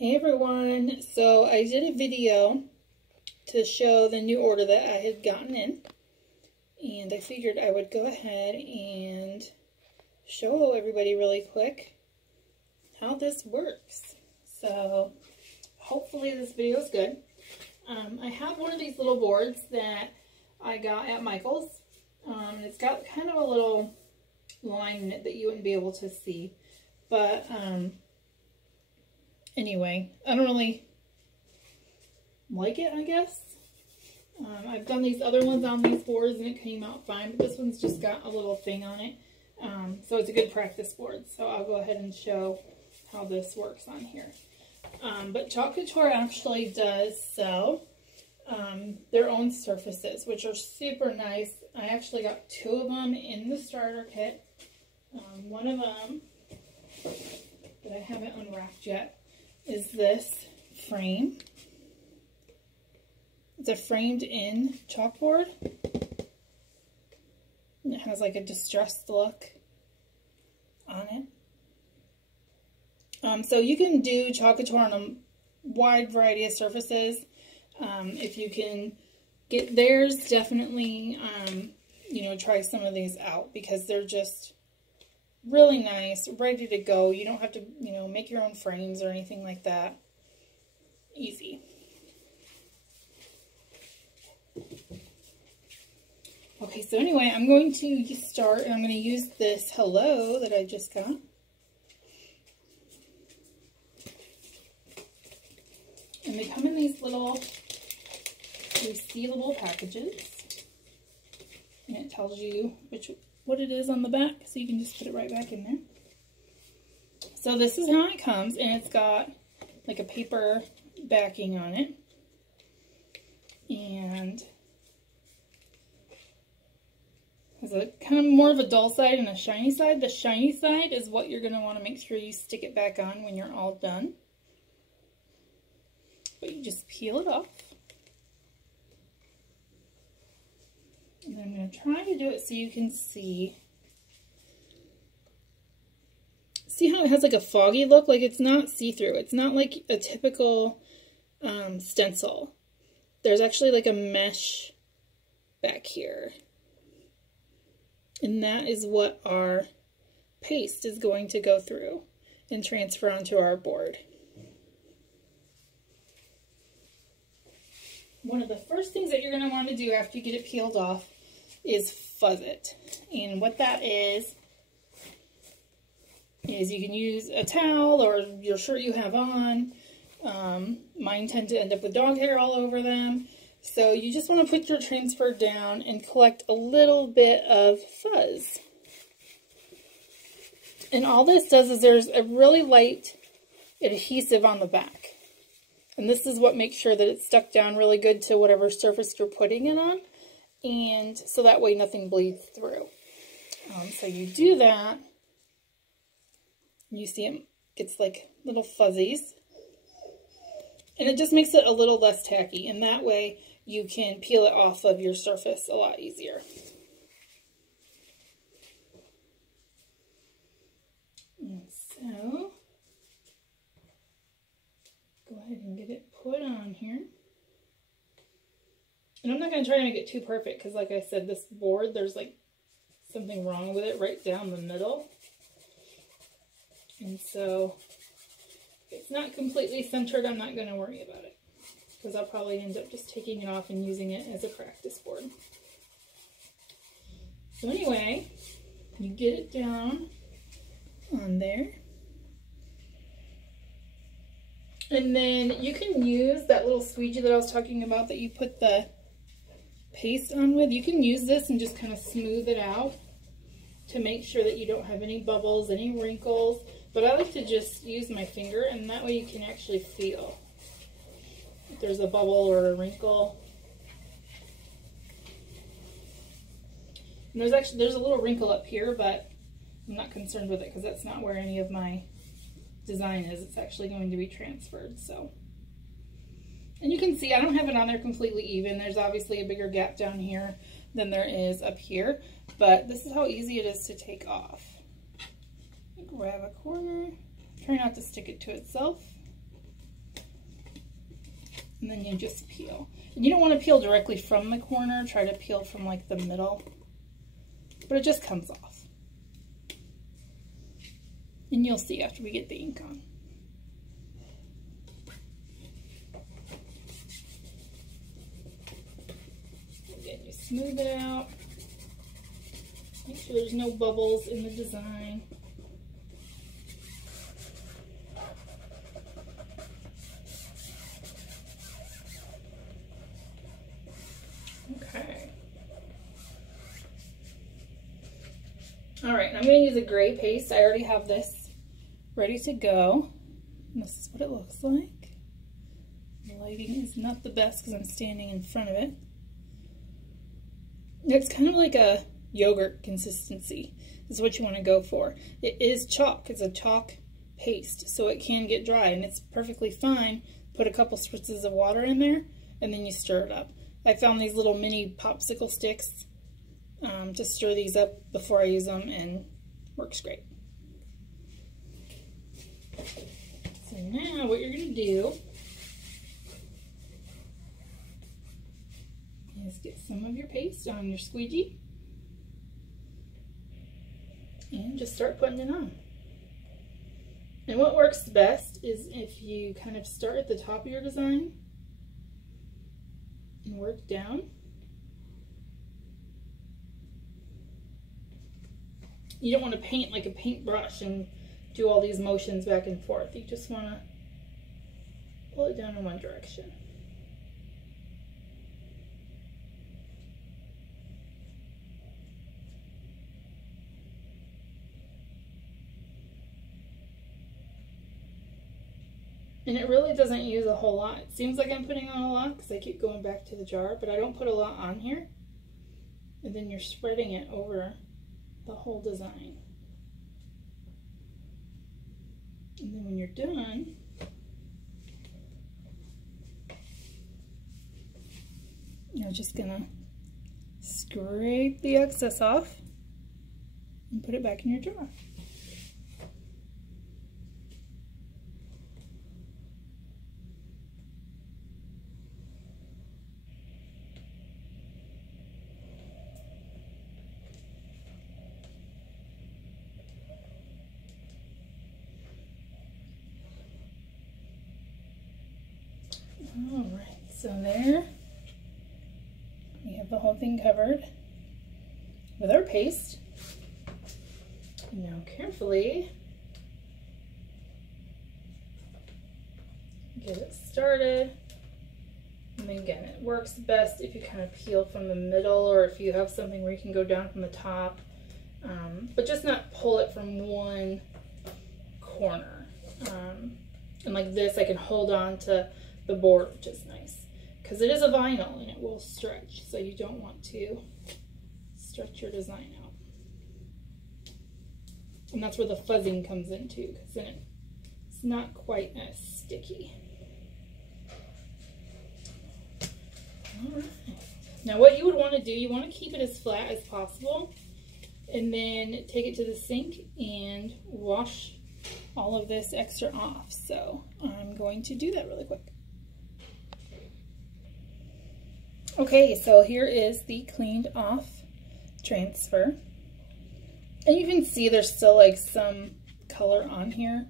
Hey everyone, so I did a video to show the new order that I had gotten in, and I figured I would go ahead and show everybody really quick how this works. So hopefully this video is good. I have one of these little boards that I got at Michael's. It's got kind of a little line in it that you wouldn't be able to see, but anyway, I don't really like it, I guess. I've done these other ones on these boards and it came out fine, but this one's just got a little thing on it. So it's a good practice board. So I'll go ahead and show how this works on here. But Chalk Couture actually does sell their own surfaces, which are super nice. I actually got 2 of them in the starter kit. One of them that I haven't unwrapped yet is this frame. It's a framed in chalkboard. And it has like a distressed look on it. So you can do Chalk Couture on a wide variety of surfaces. If you can get theirs, definitely, you know, try some of these out because they're just really nice, ready to go. You don't have to, you know, make your own frames or anything like that. Easy. Okay, so anyway, I'm going to start, and I'm going to use this Hello that I just got. And they come in these little resealable packages. And it tells you what it is on the back, so you can just put it right back in there. So this is how it comes, and it's got like a paper backing on it. And has a kind of more of a dull side and a shiny side. The shiny side is what you're going to want to make sure you stick it back on when you're all done. But you just peel it off. And then I'm going to try to do it so you can see. See how it has like a foggy look? Like it's not see-through. It's not like a typical stencil. There's actually like a mesh back here. And that is what our paste is going to go through and transfer onto our board. One of the first things that you're going to want to do after you get it peeled off is fuzz it. And what that is you can use a towel or your shirt you have on. Mine tend to end up with dog hair all over them. So you just want to put your transfer down and collect a little bit of fuzz. And all this does is there's a really light adhesive on the back. And this is what makes sure that it's stuck down really good to whatever surface you're putting it on. And so that way nothing bleeds through. So you do that. You see it gets like little fuzzies. And it just makes it a little less tacky. And that way you can peel it off of your surface a lot easier. And so go ahead and get it put on here. And I'm not going to try to make it too perfect because like I said, this board, there's like something wrong with it right down the middle. And so if it's not completely centered, I'm not going to worry about it because I'll probably end up just taking it off and using it as a practice board. So anyway, you get it down on there. And then you can use that little squeegee that I was talking about that you put the paste on with. You can use this and just kind of smooth it out to make sure that you don't have any bubbles, any wrinkles. But I like to just use my finger, and that way you can actually feel if there's a bubble or a wrinkle. And there's a little wrinkle up here, but I'm not concerned with it because that's not where any of my design is. It's actually going to be transferred. So, and you can see I don't have it on there completely even. There's obviously a bigger gap down here than there is up here, but this is how easy it is to take off. Grab a corner, try not to stick it to itself. And then you just peel. And you don't want to peel directly from the corner. Try to peel from like the middle. But it just comes off. And you'll see after we get the ink on. Again, you smooth it out. Make sure there's no bubbles in the design. Okay. All right, I'm going to use a gray paste. I already have this ready to go. And this is what it looks like. The lighting is not the best because I'm standing in front of it. It's kind of like a yogurt consistency is what you want to go for. It is chalk. It's a chalk paste, so it can get dry, and it's perfectly fine. Put a couple spritzes of water in there, and then you stir it up. I found these little mini popsicle sticks to stir these up before I use them, and works great. So now what you're going to do is get some of your paste on your squeegee and just start putting it on. And what works best is if you kind of start at the top of your design and work down. You don't want to paint like a paintbrush and do all these motions back and forth. You just want to pull it down in one direction. And it really doesn't use a whole lot. It seems like I'm putting on a lot because I keep going back to the jar, but I don't put a lot on here. And then you're spreading it over the whole design. And then when you're done, you're just gonna scrape the excess off and put it back in your jar. Alright, so there we have the whole thing covered with our paste. Now carefully get it started. And again, it works best if you kind of peel from the middle, or if you have something where you can go down from the top, but just not pull it from one corner. And like this, I can hold on to the board, which is nice because it is a vinyl and it will stretch, so you don't want to stretch your design out. And that's where the fuzzing comes in too, because then it's not quite as sticky. All right. Now what you would want to do, you want to keep it as flat as possible, and then take it to the sink and wash all of this extra off. So I'm going to do that really quick. Okay, so here is the cleaned off transfer. And you can see there's still like some color on here.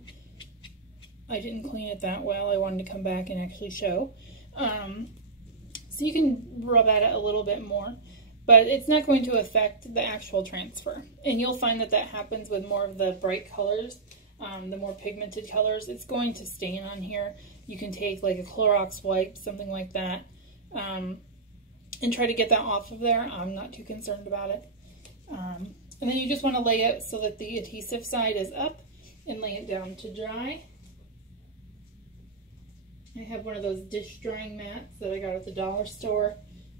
I didn't clean it that well. I wanted to come back and actually show. So you can rub at it a little bit more, but it's not going to affect the actual transfer. And you'll find that that happens with more of the bright colors, the more pigmented colors. It's going to stain on here. You can take like a Clorox wipe, something like that, and try to get that off of there. I'm not too concerned about it. And then you just want to lay it so that the adhesive side is up and lay it down to dry. I have one of those dish drying mats that I got at the dollar store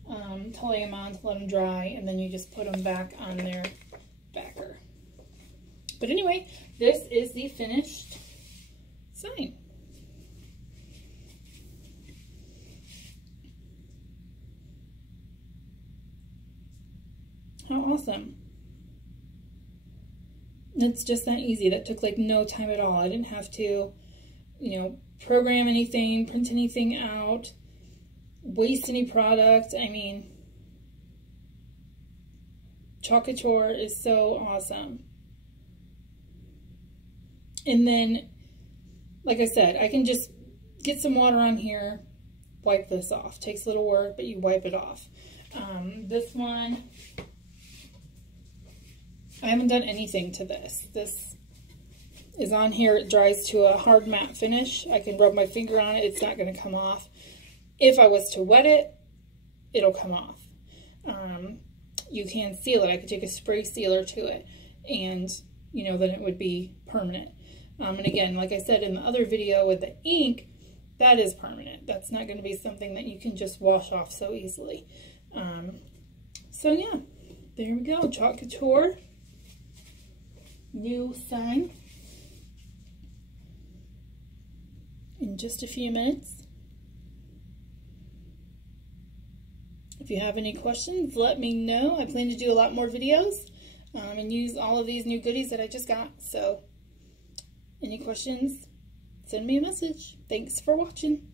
to lay them on to let them dry, and then you just put them back on their backer. But anyway, this is the finished sign. How awesome. It's just that easy. That took like no time at all. I didn't have to, you know, program anything, print anything out. waste any product. I mean, Chalk Couture is so awesome. And then, like I said, I can just get some water on here, wipe this off. Takes a little work, but you wipe it off. This one, I haven't done anything to this. This is on here. It dries to a hard matte finish. I can rub my finger on it. It's not going to come off. If I was to wet it, it'll come off. You can seal it. I could take a spray sealer to it, and, you know, then it would be permanent. And again, like I said in the other video with the ink, that is permanent. That's not going to be something that you can just wash off so easily. So yeah, there we go. Chalk Couture. New sign. In just a few minutes. If you have any questions, let me know. I plan to do a lot more videos and use all of these new goodies that I just got. So, any questions, send me a message. Thanks for watching.